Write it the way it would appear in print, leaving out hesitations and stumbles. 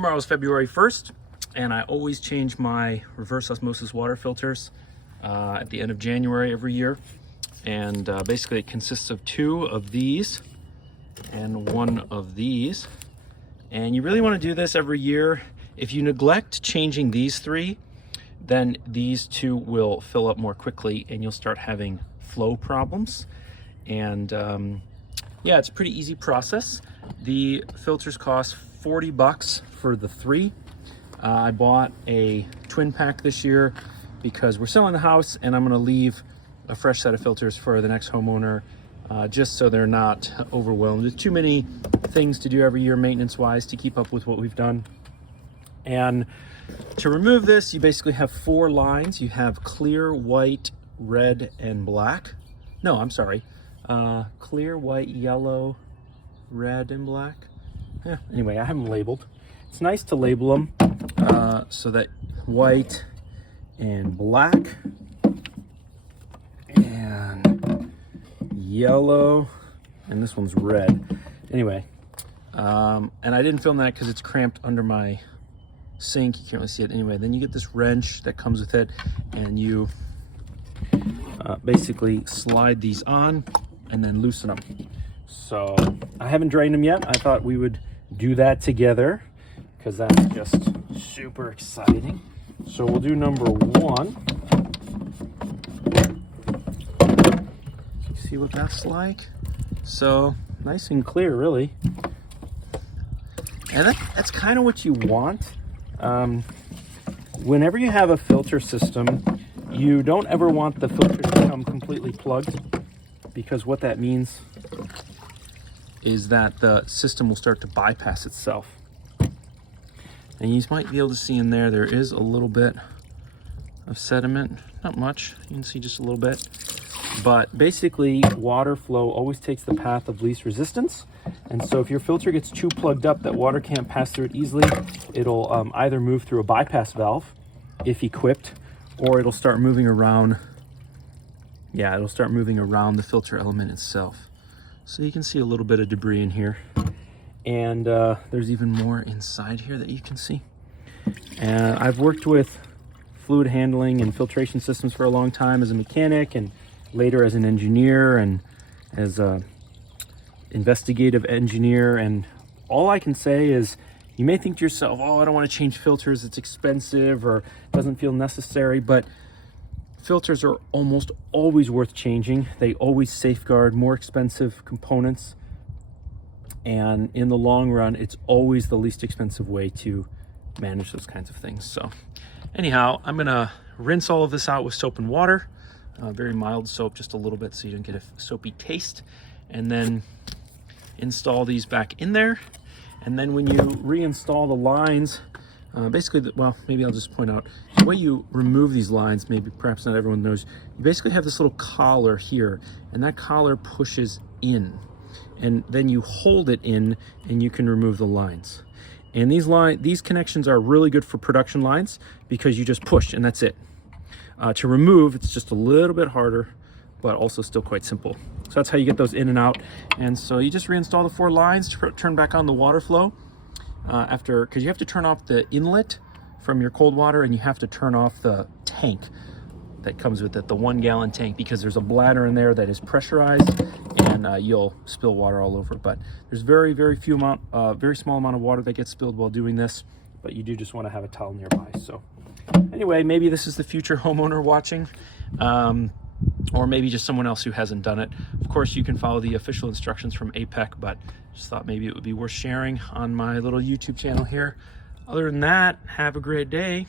Tomorrow is February 1st, and I always change my reverse osmosis water filters at the end of January every year. And basically it consists of 2 of these and 1 of these. And you really want to do this every year. If you neglect changing these 3, then these 2 will fill up more quickly and you'll start having flow problems. And yeah, it's a pretty easy process. The filters cost $40 for the 3. I bought a twin pack this year because we're selling the house and I'm going to leave a fresh set of filters for the next homeowner, just so they're not overwhelmed. There's too many things to do every year maintenance wise to keep up with what we've done. And to remove this, you basically have 4 lines. You have clear, white, red, and black. No, I'm sorry. Clear, white, yellow, red, and black. Yeah, anyway, I have them labeled. It's nice to label them so that white and black and yellow, and this one's red. Anyway, and I didn't film that because it's cramped under my sink. You can't really see it. Anyway, then you get this wrench that comes with it, and you basically slide these on and then loosen them. So I haven't drained them yet. I thought we would do that together because that's just super exciting. So we'll do number 1. See what that's like. So nice and clear, really. And that's kind of what you want. Whenever you have a filter system, you don't ever want the filter to become completely plugged, because what that means is that the system will start to bypass itself. And you might be able to see in there is a little bit of sediment. Not much, you can see just a little bit. But basically, water flow always takes the path of least resistance. And so if your filter gets too plugged up that water can't pass through it easily, it'll either move through a bypass valve, if equipped, or it'll start moving around. Yeah, it'll start moving around the filter element itself. So you can see a little bit of debris in here. And there's even more inside here that you can see. And I've worked with fluid handling and filtration systems for a long time as a mechanic, and later as an engineer and as a investigative engineer. And all I can say is, you may think to yourself, oh, I don't want to change filters, it's expensive or doesn't feel necessary, but filters are almost always worth changing. They always safeguard more expensive components, and in the long run it's always the least expensive way to manage those kinds of things. So anyhow, I'm gonna rinse all of this out with soap and water, very mild soap, just a little bit so you don't get a soapy taste, and then install these back in there. And then when you reinstall the lines, basically, well, maybe I'll just point out the way you remove these lines. Maybe perhaps not everyone knows. You basically have this little collar here, and that collar pushes in, and then you hold it in, and you can remove the lines. And these connections are really good for production lines because you just push and that's it. To remove, it's just a little bit harder, but also still quite simple. So that's how you get those in and out. And so you just reinstall the 4 lines to turn back on the water flow. Because you have to turn off the inlet from your cold water, and you have to turn off the tank that comes with it, the 1-gallon tank, because there's a bladder in there that is pressurized, and you'll spill water all over. But there's very small amount of water that gets spilled while doing this, but you do just want to have a towel nearby. So anyway, maybe this is the future homeowner watching, or maybe just someone else who hasn't done it. Of course, you can follow the official instructions from APEC, but just thought maybe it would be worth sharing on my little YouTube channel here. Other than that, have a great day.